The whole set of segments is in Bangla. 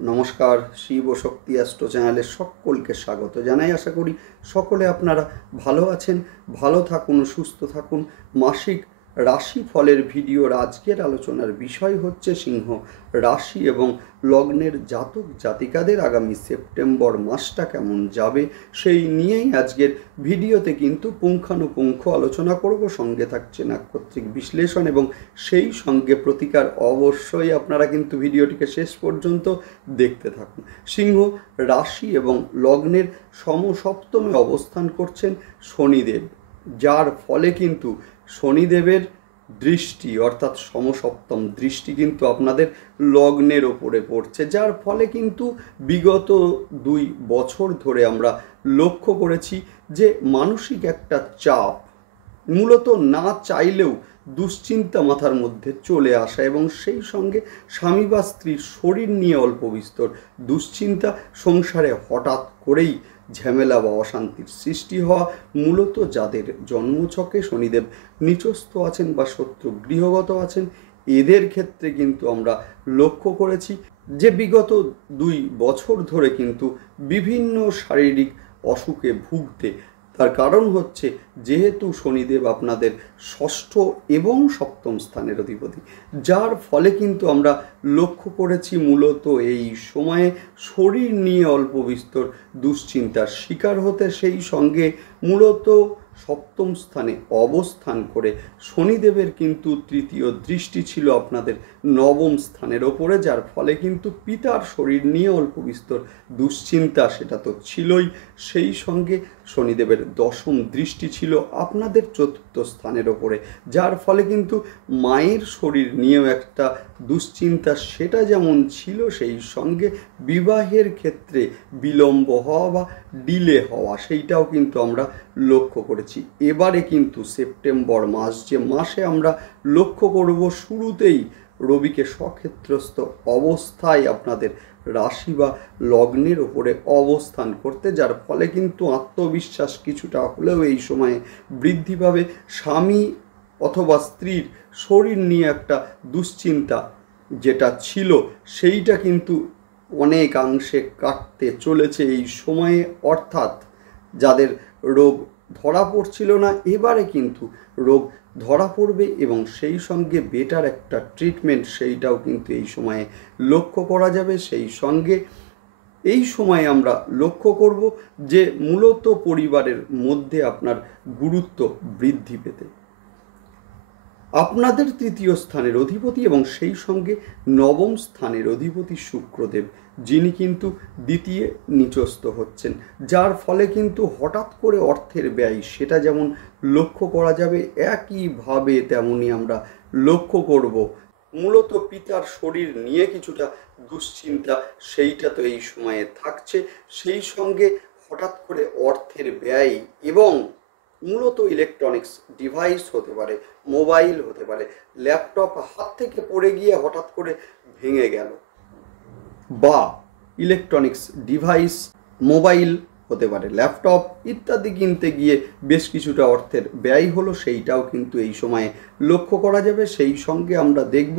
নমস্কার, শিব ও শক্তি অ্যাস্ট্রো চ্যানেলে সকলকে স্বাগত জানাই। আশা করি সকলে আপনারা ভালো আছেন, ভালো থাকুন, সুস্থ থাকুন। মাসিক রাশি ফলের ভিডিওর আজকের আলোচনার বিষয় হচ্ছে সিংহ রাশি এবং লগ্নের জাতক জাতিকাদের আগামী সেপ্টেম্বর মাসটা কেমন যাবে সেই নিয়েই আজকের ভিডিওতে কিন্তু পুঙ্খানুপুঙ্খ আলোচনা করব। সঙ্গে থাকছে নাক্ষত্রিক বিশ্লেষণ এবং সেই সঙ্গে প্রতিকার। অবশ্যই আপনারা কিন্তু ভিডিওটিকে শেষ পর্যন্ত দেখতে থাকুন। সিংহ রাশি এবং লগ্নের সমসপ্তমে অবস্থান করছেন শনিদেব, যার ফলে কিন্তু শনিদেবের দৃষ্টি অর্থাৎ সমসপ্তম দৃষ্টি কিন্তু আপনাদের লগ্নের ওপরে পড়ছে, যার ফলে কিন্তু বিগত 2 বছর ধরে আমরা লক্ষ্য করেছি যে মানসিক একটা চাপ, মূলত না চাইলেও দুশ্চিন্তা মাথার মধ্যে চলে আসা এবং সেই সঙ্গে স্বামী বা স্ত্রীর শরীর নিয়ে অল্প বিস্তর দুশ্চিন্তা, সংসারে হঠাৎ করেই ঝামেলা বা অশান্তির সৃষ্টি হওয়া। মূলত যাদের জন্মছকে শনিদেব নিচস্থ আছেন বা শত্রু গৃহগত আছেন, এদের ক্ষেত্রে কিন্তু আমরা লক্ষ্য করেছি যে বিগত 2 বছর ধরে কিন্তু বিভিন্ন শারীরিক অসুখে ভুগতে। তার কারণ হচ্ছে যেহেতু শনিদেব আপনাদের ষষ্ঠ এবং সপ্তম স্থানের অধিপতি, যার ফলে কিন্তু আমরা লক্ষ্য করেছি মূলত এই সময়ে শরীর নিয়ে অল্প বিস্তর দুশ্চিন্তার শিকার হতে। সেই সঙ্গে মূলত সপ্তম স্থানে অবস্থান করে শনিদেবের কিন্তু তৃতীয় দৃষ্টি ছিল আপনাদের নবম স্থানের ওপরে, যার ফলে কিন্তু পিতার শরীর নিয়ে অল্প বিস্তর দুশ্চিন্তা সেটা তো ছিলই। সেই সঙ্গে শনিদেবের দশম দৃষ্টি ছিল আপনাদের চতুর্থ স্থানের ওপরে, যার ফলে কিন্তু মায়ের শরীর নিয়েও একটা দুশ্চিন্তা সেটা যেমন ছিল, সেই সঙ্গে বিবাহের ক্ষেত্রে বিলম্ব হওয়া বা ডিলে হওয়া সেইটাও কিন্তু আমরা লক্ষ্য করেছি। এবারে কিন্তু সেপ্টেম্বর মাস, যে মাসে আমরা লক্ষ্য করব শুরুতেই রবিকে স্বক্ষেত্রস্থ অবস্থায় আপনাদের রাশি বা লগ্নের ওপরে অবস্থান করতে, যার ফলে কিন্তু আত্মবিশ্বাস কিছুটা হলেও এই সময়ে বৃদ্ধি পাবে। স্বামী অথবা স্ত্রীর শরীর নিয়ে একটা দুশ্চিন্তা যেটা ছিল সেইটা কিন্তু অনেকাংশে কাটতে চলেছে এই সময়ে। অর্থাৎ যাদের রোগ ধরা পড়ছিল না, এবারে কিন্তু রোগ ধরা পড়বে এবং সেই সঙ্গে বেটার একটা ট্রিটমেন্ট সেইটাও কিন্তু এই সময়ে লক্ষ্য করা যাবে। সেই সঙ্গে এই সময়ে আমরা লক্ষ্য করব যে মূলত পরিবারের মধ্যে আপনার গুরুত্ব বৃদ্ধি পেতে। আপনাদের তৃতীয় স্থানের অধিপতি এবং সেই সঙ্গে নবম স্থানের অধিপতি শুক্রদেব, যিনি কিন্তু দ্বিতীয় নিচস্থ হচ্ছেন, যার ফলে কিন্তু হঠাৎ করে অর্থের ব্যয় সেটা যেমন লক্ষ্য করা যাবে, একইভাবে তেমনি আমরা লক্ষ্য করব মূলত পিতার শরীর নিয়ে কিছুটা দুশ্চিন্তা সেইটা তো এই সময়ে থাকছে। সেই সঙ্গে হঠাৎ করে অর্থের ব্যয় এবং মূলত ইলেকট্রনিক্স ডিভাইস হতে পারে, মোবাইল হতে পারে, ল্যাপটপ হাত থেকে পড়ে গিয়ে হঠাৎ করে ভেঙে গেল, বা ইলেকট্রনিক্স ডিভাইস মোবাইল হতে পারে, ল্যাপটপ ইত্যাদি কিনতে গিয়ে বেশ কিছুটা অর্থের ব্যয় হলো, সেইটাও কিন্তু এই সময়ে লক্ষ্য করা যাবে। সেই সঙ্গে আমরা দেখব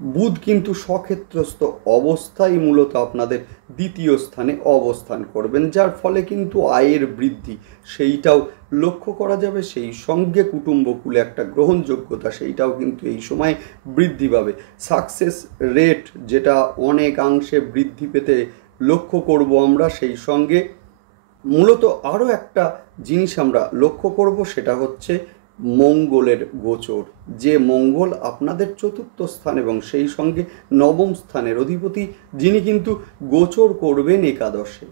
বুধ কিন্তু স্বক্ষেত্রস্থ অবস্থায় মূলত আপনাদের দ্বিতীয় স্থানে অবস্থান করবেন, যার ফলে কিন্তু আয়ের বৃদ্ধি সেইটাও লক্ষ্য করা যাবে। সেই সঙ্গে কুটুম্বকুলে একটা গ্রহণযোগ্যতা সেইটাও কিন্তু এই সময় বৃদ্ধি পাবে। সাকসেস রেট যেটা অনেকাংশে বৃদ্ধি পেতে লক্ষ্য করব আমরা। সেই সঙ্গে মূলত আরও একটা জিনিস আমরা লক্ষ্য করব, সেটা হচ্ছে মঙ্গলের গোচর। যে মঙ্গল আপনাদের চতুর্থ স্থান এবং সেই সঙ্গে নবম স্থানের অধিপতি, যিনি কিন্তু গোচর করবেন একাদশে,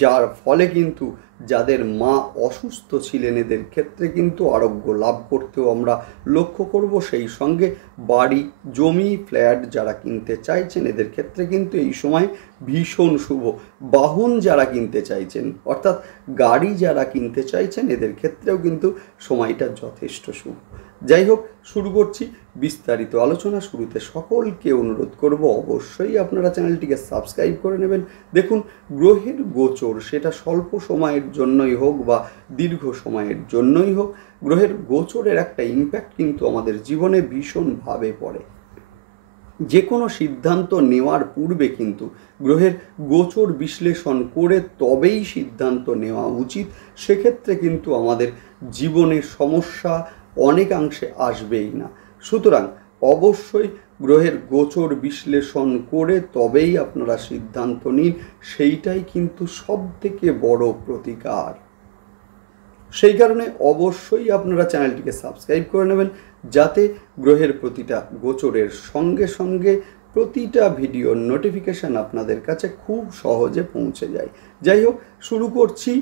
যার ফলে কিন্তু যাদের মা অসুস্থ ছিলেন এদের ক্ষেত্রে কিন্তু আরোগ্য লাভ করতেও আমরা লক্ষ্য করব। সেই সঙ্গে বাড়ি, জমি, ফ্ল্যাট যারা কিনতে চাইছেন এদের ক্ষেত্রে কিন্তু এই সময় ভীষণ শুভ। বাহন যারা কিনতে চাইছেন অর্থাৎ গাড়ি যারা কিনতে চাইছেন এদের ক্ষেত্রেও কিন্তু সময়টা যথেষ্ট শুভ। যাই হোক, শুরু করছি বিস্তারিত আলোচনা। শুরুতে সকলকে অনুরোধ করব অবশ্যই আপনারা চ্যানেলটিকে সাবস্ক্রাইব করে নেবেন। দেখুন, গ্রহের গোচর সেটা স্বল্প সময়ের জন্যই হোক বা দীর্ঘ সময়ের জন্যই হোক, গ্রহের গোচরের একটা ইম্প্যাক্ট কিন্তু আমাদের জীবনে ভীষণভাবে পড়ে। যে কোনো সিদ্ধান্ত নেওয়ার পূর্বে কিন্তু গ্রহের গোচর বিশ্লেষণ করে তবেই সিদ্ধান্ত নেওয়া উচিত। সেক্ষেত্রে কিন্তু আমাদের জীবনে সমস্যা অনেকাংশে আসবেই না। সুতরাং অবশ্যই গ্রহের গোচর বিশ্লেষণ করে তবেই আপনারা সিদ্ধান্ত নিন, সেইটাই কিন্তু সবথেকে বড় প্রতিকার। সেই কারণে অবশ্যই আপনারা চ্যানেলটিকে সাবস্ক্রাইব করে নেবেন, যাতে গ্রহের প্রতিটা গোচরের সঙ্গে সঙ্গে প্রতিটা ভিডিওর নোটিফিকেশান আপনাদের কাছে খুব সহজে পৌঁছে যায়। যাই হোক, শুরু করছি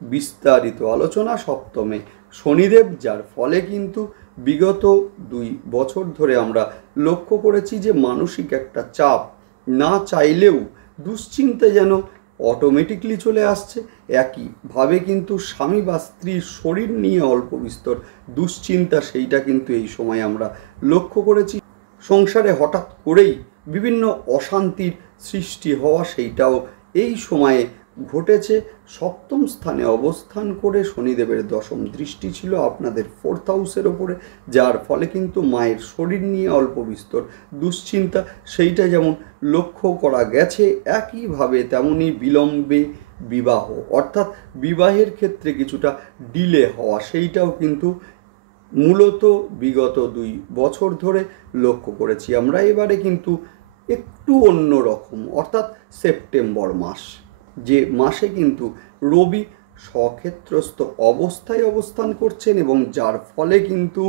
বিস্তারিত আলোচনা। সপ্তমে শনিদেব, যার ফলে কিন্তু বিগত 2 বছর ধরে আমরা লক্ষ্য করেছি যে মানসিক একটা চাপ, না চাইলেও দুশ্চিন্তা যেন অটোমেটিকলি চলে আসছে। একইভাবে কিন্তু স্বামী বা স্ত্রীর শরীর নিয়ে অল্প বিস্তর দুশ্চিন্তা, সেইটা কিন্তু এই সময় আমরা লক্ষ্য করেছি। সংসারে হঠাৎ করেই বিভিন্ন অশান্তির সৃষ্টি হওয়া, সেইটাও এই সময়ে ঘটেছে। সপ্তম স্থানে অবস্থান করে শনিদেবের দশম দৃষ্টি ছিল আপনাদের 4th হাউসের ওপরে, যার ফলে কিন্তু মায়ের শরীর নিয়ে অল্প বিস্তর দুশ্চিন্তা, সেইটা যেমন লক্ষ্য করা গেছে। একইভাবে তেমনি বিলম্বে বিবাহ, অর্থাৎ বিবাহের ক্ষেত্রে কিছুটা ডিলে হওয়া, সেইটাও কিন্তু মূলত বিগত 2 বছর ধরে লক্ষ্য করেছি আমরা। এবারে কিন্তু একটু অন্য রকম, অর্থাৎ সেপ্টেম্বর মাস, যে মাসে কিন্তু রবি স্বক্ষেত্রস্থ অবস্থায় অবস্থান করছেন, এবং যার ফলে কিন্তু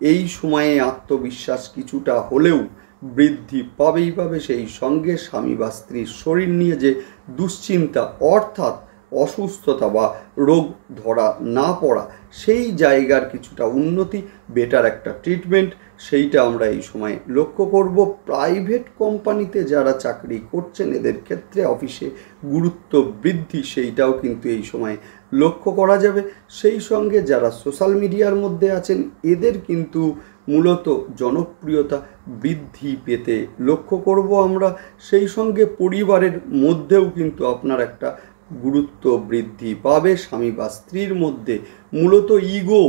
এই সময়ে আত্মবিশ্বাস কিছুটা হলেও বৃদ্ধি পাবেই পাবে। সেই সঙ্গে স্বামী বা স্ত্রীর শরীর নিয়ে যে দুশ্চিন্তা, অর্থাৎ অসুস্থতা বা রোগ ধরা না পড়া, সেই জায়গার কিছুটা উন্নতি, বেটার একটা ট্রিটমেন্ট, সেইটা আমরা এই সময় লক্ষ্য করব। প্রাইভেট কোম্পানিতে যারা চাকরি করছেন, এদের ক্ষেত্রে অফিসে গুরুত্ব বৃদ্ধি, সেইটাও কিন্তু এই সময় লক্ষ্য করা যাবে। সেই সঙ্গে যারা সোশ্যাল মিডিয়ার মধ্যে আছেন, এদের কিন্তু মূলত জনপ্রিয়তা বৃদ্ধি পেতে লক্ষ্য করব আমরা। সেই সঙ্গে পরিবারের মধ্যেও কিন্তু আপনার একটা গুরুত্ব বৃদ্ধি পাবে। স্বামী বা স্ত্রীর মধ্যে মূলত ইগো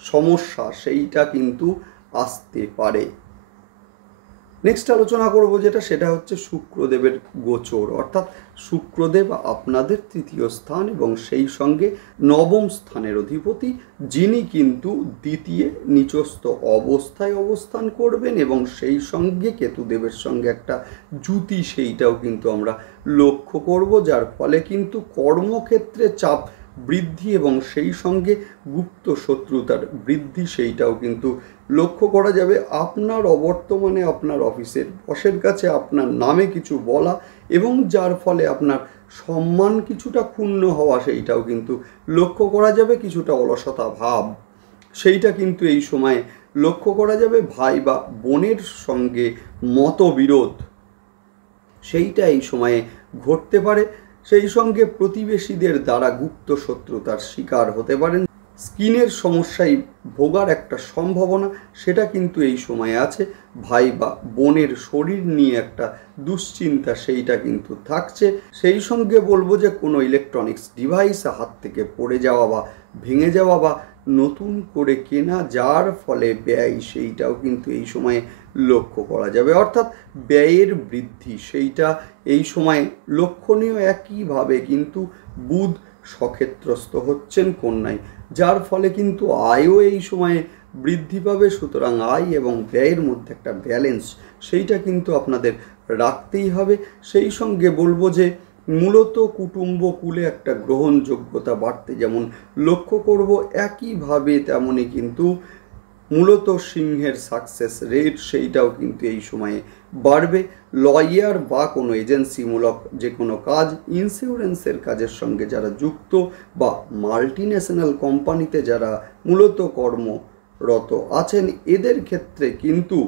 সমস্যা, সেইটা কিন্তু আসতে পারে। নেক্সট আলোচনা করব সেটা হচ্ছে শুক্রদেবের গোচর, অর্থাৎ শুক্রদেব আপনাদের 3য় স্থান এবং সেই সঙ্গে 9ম স্থানের অধিপতি, যিনি কিন্তু 2য় নিচস্থ অবস্থায় অবস্থান করবেন, এবং সেই সঙ্গে কেতুদেবের সঙ্গে একটা জুতি, সেইটাও কিন্তু আমরা লক্ষ্য করব, যার ফলে কিন্তু কর্মক্ষেত্রে চাপ বৃদ্ধি এবং সেই সঙ্গে গুপ্ত শত্রুতার বৃদ্ধি, সেইটাও কিন্তু লক্ষ্য করা যাবে। আপনার অবর্তমানে আপনার অফিসের বসের কাছে আপনার নামে কিছু বলা, এবং যার ফলে আপনার সম্মান কিছুটা ক্ষুণ্ণ হওয়া, সেইটাও কিন্তু লক্ষ্য করা যাবে। কিছুটা অলসতা ভাব, সেইটা কিন্তু এই সময়ে লক্ষ্য করা যাবে। ভাই বা বোনের সঙ্গে মতবিরোধ, সেইটা এই সময়ে ঘটতে পারে। সেই সঙ্গে প্রতিবেশীদের দ্বারা গুপ্ত শত্রুতার শিকার হতে পারেন। স্কিনের সমস্যায় ভোগার একটা সম্ভাবনা, সেটা কিন্তু এই সময়ে আছে। ভাই বা বোনের শরীর নিয়ে একটা দুশ্চিন্তা, সেইটা কিন্তু থাকছে। সেই সঙ্গে বলবো যে কোনো ইলেকট্রনিক্স ডিভাইস হাত থেকে পড়ে যাওয়া বা ভেঙে যাওয়া, বা নতুন করে কেনা, যার ফলে ব্যয়, সেইটাও কিন্তু এই সময়ে লক্ষ্য করা যাবে। অর্থাৎ ব্যয়ের বৃদ্ধি, সেইটা এই সময় লক্ষণীয়। একইভাবে কিন্তু বুধ স্বক্ষেত্রস্থ হচ্ছেন কন্যায়, যার ফলে কিন্তু আয়ও এই সময়ে বৃদ্ধি পাবে। সুতরাং আয় এবং ব্যয়ের মধ্যে একটা ব্যালেন্স, সেইটা কিন্তু আপনাদের রাখতেই হবে। সেই সঙ্গে বলবো যে মূলত কুটুম্বকুলে একটা গ্রহণযোগ্যতা বাড়তে যেমন লক্ষ্য করব, একইভাবে তেমনই কিন্তু মূলত সিংহের সাকসেস রেট, সেইটাও কিন্তু এই সময়ে বাড়বে। লয়ার বা কোনো এজেন্সিমূলক যে কোনো কাজ, ইন্স্যুরেন্সের কাজের সঙ্গে যারা যুক্ত, বা মাল্টিন্যাশনাল কোম্পানিতে যারা মূলত কর্মরত আছেন, এদের ক্ষেত্রে কিন্তু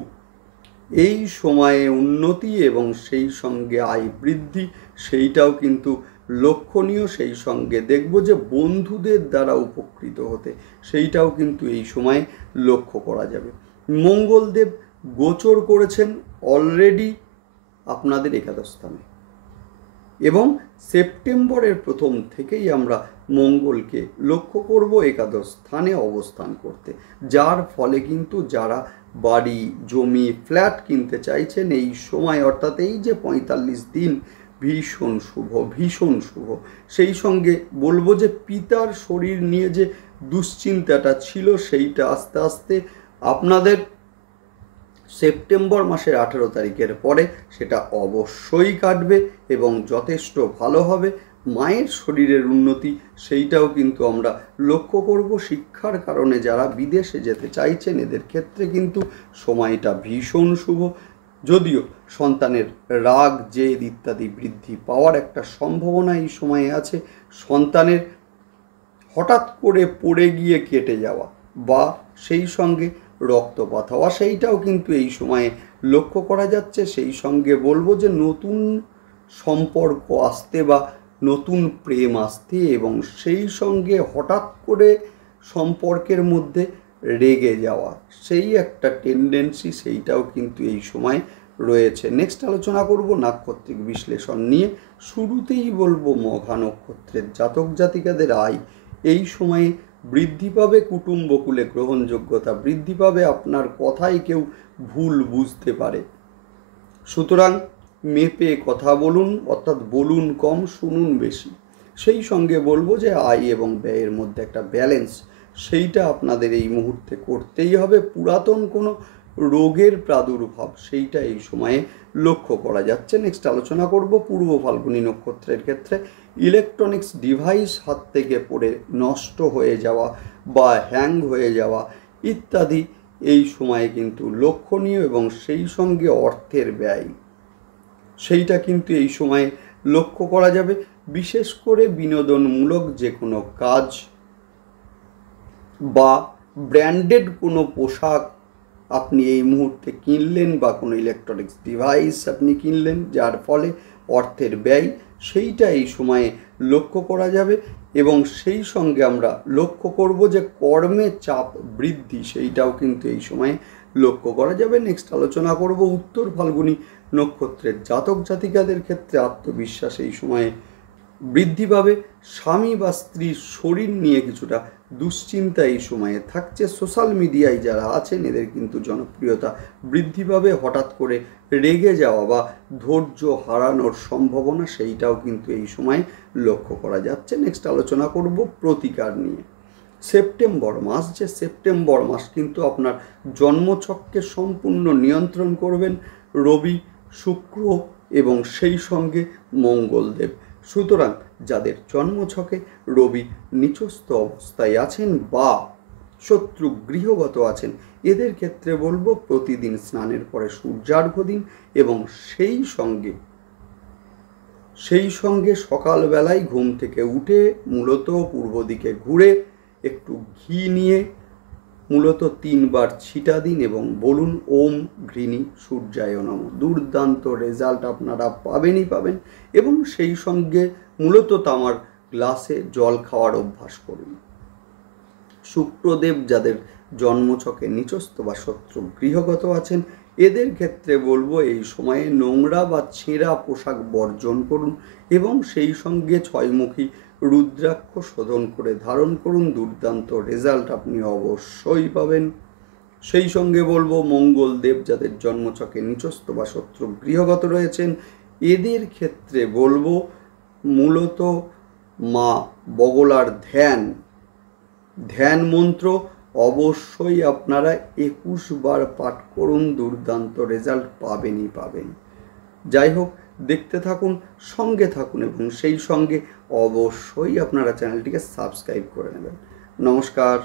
এই সময়ে উন্নতি এবং সেই সঙ্গে আয় বৃদ্ধি, সেইটাও কিন্তু লক্ষণীয়। সেই সঙ্গে দেখব যে বন্ধুদের দ্বারা উপকৃত হতে, সেইটাও কিন্তু এই সময়ে লক্ষ্য করা যাবে। মঙ্গলদেব গোচর করেছেন অলরেডি আপনাদের 11 স্থানে, এবং সেপ্টেম্বরের প্রথম থেকেই আমরা মঙ্গলকে লক্ষ্য করব 11 স্থানে অবস্থান করতে, যার ফলে কিন্তু যারা বাড়ি জমি ফ্ল্যাট কিনতে চাইছেন, এই সময় অর্থাৎ এই যে 45 দিন ভীষণ শুভ, ভীষণ শুভ। সেই সঙ্গে বলবো যে পিতার শরীর নিয়ে যে দুশ্চিন্তাটা ছিল সেইটা আস্তে আস্তে আপনাদের সেপ্টেম্বর মাসের 18 তারিখের পরে সেটা অবশ্যই কাটবে এবং যথেষ্ট ভালো হবে। মায়ের শরীরের উন্নতি সেইটাও কিন্তু আমরা লক্ষ্য করব। শিক্ষার কারণে যারা বিদেশে যেতে চাইছেন এদের ক্ষেত্রে কিন্তু সময়টা ভীষণ শুভ। যদিও সন্তানের রাগ জেদ ইত্যাদি বৃদ্ধি পাওয়ার একটা সম্ভাবনা এই সময়ে আছে, সন্তানের হঠাৎ করে পড়ে গিয়ে কেটে যাওয়া বা সেই সঙ্গে রক্তপাত হওয়া সেইটাও কিন্তু এই সময়ে লক্ষ্য করা যাচ্ছে। সেই সঙ্গে বলবো যে নতুন সম্পর্ক আসতে বা নতুন প্রেম আসতে এবং সেই সঙ্গে হঠাৎ করে সম্পর্কের মধ্যে রেগে যাওয়া সেই একটা টেন্ডেন্সি সেইটাও কিন্তু এই সময় রয়েছে। নেক্সট আলোচনা করব নাক্ষত্রিক বিশ্লেষণ নিয়ে। শুরুতেই বলবো মঘা নক্ষত্রের জাতক জাতিকাদের আয় এই সময়ে বৃদ্ধি পাবে, কুটুম্বকুলে গ্রহণযোগ্যতা বৃদ্ধি পাবে, আপনার কথাই কেউ ভুল বুঝতে পারে। সুতরাং মেপে কথা বলুন, অর্থাৎ বলুন কম শুনুন বেশি। সেই সঙ্গে বলবো যে আয় এবং ব্যয়ের মধ্যে একটা ব্যালেন্স সেইটা আপনাদের এই মুহূর্তে করতেই হবে। পুরাতন কোনো রোগের প্রাদুর্ভাব সেইটা এই সময়ে লক্ষ্য করা যাচ্ছে। নেক্সট আলোচনা করব পূর্ব ফাল্গুনী নক্ষত্রের ক্ষেত্রে ইলেকট্রনিক্স ডিভাইস হাত থেকে পড়ে নষ্ট হয়ে যাওয়া বা হ্যাং হয়ে যাওয়া ইত্যাদি এই সময়ে কিন্তু লক্ষণীয় এবং সেই সঙ্গে অর্থের ব্যয় সেইটা কিন্তু এই সময়ে লক্ষ্য করা যাবে। বিশেষ করে বিনোদনমূলক যে কোনো কাজ বা ব্র্যান্ডেড কোনো পোশাক আপনি এই মুহূর্তে কিনলেন বা কোনো ইলেকট্রনিক্স ডিভাইস আপনি কিনলেন, যার ফলে অর্থের ব্যয় সেইটা এই সময়ে লক্ষ্য করা যাবে এবং সেই সঙ্গে আমরা লক্ষ্য করব যে কর্মে চাপ বৃদ্ধি সেইটাও কিন্তু এই সময়ে লক্ষ্য করা যাবে। নেক্সট আলোচনা করব উত্তর ফাল্গুনী নক্ষত্রের জাতক জাতিকাদের ক্ষেত্রে আত্মবিশ্বাস এই সময়ে বৃদ্ধি পাবে। স্বামী বা স্ত্রীর শরীর নিয়ে কিছুটা দুশ্চিন্তা এই সময়ে থাকছে। সোশ্যাল মিডিয়ায় যারা আছেন এদের কিন্তু জনপ্রিয়তা বৃদ্ধি পাবে। হঠাৎ করে রেগে যাওয়া বা ধৈর্য হারানোর সম্ভাবনা সেইটাও কিন্তু এই সময় লক্ষ্য করা যাচ্ছে। নেক্সট আলোচনা করব প্রতিকার নিয়ে। সেপ্টেম্বর মাস, যে সেপ্টেম্বর মাস কিন্তু আপনার জন্মছককে সম্পূর্ণ নিয়ন্ত্রণ করবেন রবি, শুক্র এবং সেই সঙ্গে মঙ্গলদেব। সুতরাং যাদের জন্মছকে রবি নিচস্থ অবস্থায় আছেন বা শত্রু গৃহগত আছেন এদের ক্ষেত্রে বলবো প্রতিদিন স্নানের পরে সূর্যার্ঘ্য দিন এবং সেই সঙ্গে সকালবেলায় ঘুম থেকে উঠে মূলত পূর্ব দিকে ঘুরে একটু ঘি নিয়ে মূলত 3 বার ছিটা দিন এবং বলুন ওম ঘৃণী সূর্যায় নমঃ। দুর্দান্ত রেজাল্ট আপনারা পাবেনই পাবেন। এবং সেই সঙ্গে মূলত তামার গ্লাসে জল খাওয়ার অভ্যাস করুন। শুক্রদেব যাদের জন্মছকে নিচস্থ বা শত্রু গৃহগত আছেন এদের ক্ষেত্রে বলবো এই সময়ে নোংরা বা ছেঁড়া পোশাক বর্জন করুন এবং সেই সঙ্গে 6মুখী রুদ্রাক্ষ শোধন করে ধারণ করুন। দুর্দান্ত রেজাল্ট আপনি অবশ্যই পাবেন। সেই সঙ্গে বলবো মঙ্গলদেব যাদের জন্মছকে নিচস্থ বা শত্রু গৃহগত রয়েছেন এদের ক্ষেত্রে বলবো মূলত মা বগলার ধ্যান মন্ত্র অবশ্যই আপনারা 21 বার পাঠ করুন। দুর্দান্ত রেজাল্ট পাবেনই পাবেন। যাই হোক, দেখতে থাকুন, সঙ্গে থাকুন এবং সেই সঙ্গে অবশ্যই আপনারা চ্যানেলটিকে সাবস্ক্রাইব করে নেবেন। নমস্কার।